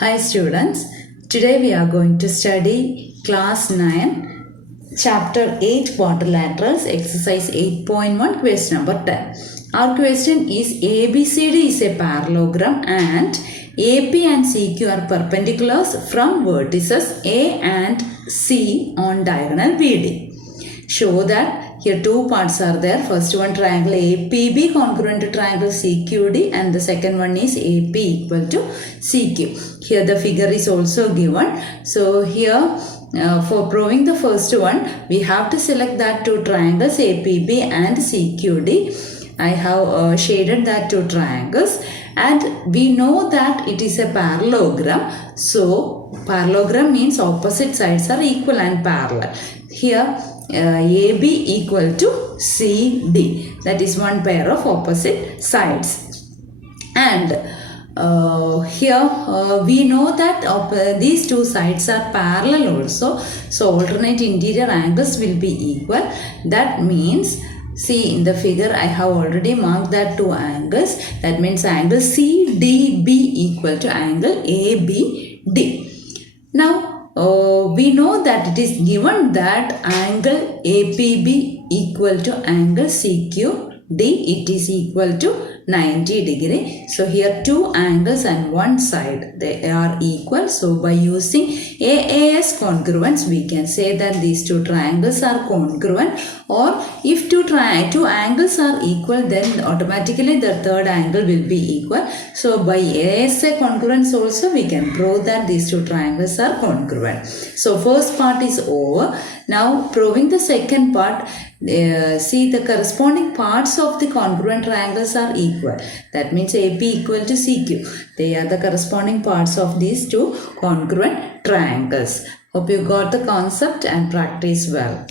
Hi students, today we are going to study class 9, chapter 8 quadrilaterals, exercise 8.1, question number 10. Our question is ABCD is a parallelogram and AP and CQ are perpendiculars from vertices A and C on diagonal BD. Show that here two parts are there. First one triangle APB congruent to triangle CQD and the second one is AP equal to CQ. Here the figure is also given. So here for proving the first one we have to select that two triangles APB and CQD. I have shaded that two triangles and we know that it is a parallelogram. So parallelogram means opposite sides are equal and parallel. Here AB equal to CD, that is one pair of opposite sides. And here we know that these two sides are parallel also, so alternate interior angles will be equal. That means, see in the figure I have already marked that two angles. That means angle CDB equal to angle ABD. Now we know that it is given that angle APB equal to angle CQD, it is equal to 90 degree. So here two angles and one side, they are equal. So by using AAS congruence we can say that these two triangles are congruent, or if two angles are equal then automatically the third angle will be equal. So by AAS congruence also we can prove that these two triangles are congruent. So first part is over. Now proving the second part, see the corresponding parts of the congruent triangles are equal. That means AP equal to CQ. They are the corresponding parts of these two congruent triangles. Hope you got the concept and practice well.